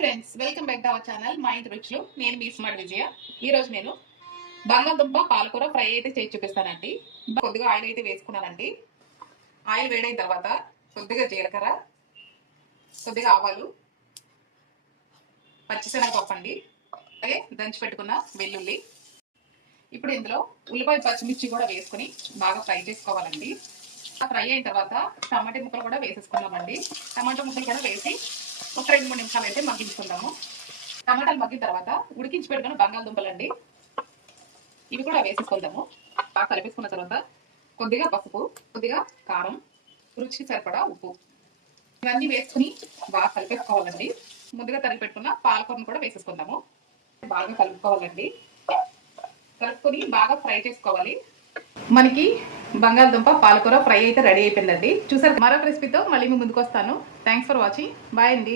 Friends, welcome back to our channel మా ఇంటి రుచులు. నేను మీ స్మార్ట్ విజయ. ఈ రోజు నేను బంగాళదుంప పాలకూర ఫ్రై అయితే చేసి చూపిస్తానండి. కొద్దిగా ఆయిల్ అయితే వేసుకున్నానండి. ఆయిల్ వేడైన తర్వాత కొద్దిగా జీలకర్ర, కొద్దిగా ఆవాలు, పచ్చిశనగపప్పు అండి, అలాగే దంచి పెట్టుకున్న వెల్లుల్లి. ఇప్పుడు ఇందులో ఉల్లిపాయ పచ్చిమిర్చి కూడా వేసుకుని బాగా ఫ్రై చేసుకోవాలండి. ఫ్రై అయిన తర్వాత టమాటా ముక్కలు కూడా వేసేసుకున్నామండి. టమాటా ముక్కలు కూడా వేసి ఒక 2-3 నిమిషాలు అయితే మగ్గించుకుందాము. టమాటాలు మగ్గిన తర్వాత ఉడికించి పెట్టుకున్న బంగాళదుంపలు అండి, ఇవి కూడా వేసేసుకుందాము. బాగా కలిపేసుకున్న తర్వాత కొద్దిగా పసుపు, కొద్దిగా కారం, రుచికి సరిపడా ఉప్పు, ఇవన్నీ వేసుకుని బాగా కలిపేసుకోవాలండి. ముందుగా తరిగి పెట్టుకున్న పాలకూరను కూడా వేసేసుకుందాము. బాగా కలుపుకోవాలండి. కలుపుకొని బాగా ఫ్రై చేసుకోవాలి. మనకి బంగాళదుంప పాలకూర ఫ్రై అయితే రెడీ అయిపోయిందండి. చూసారు, మరొక రెసిపీతో మళ్ళీ మీ ముందుకు వస్తాను. Thanks for watching. బాయ్ అండి.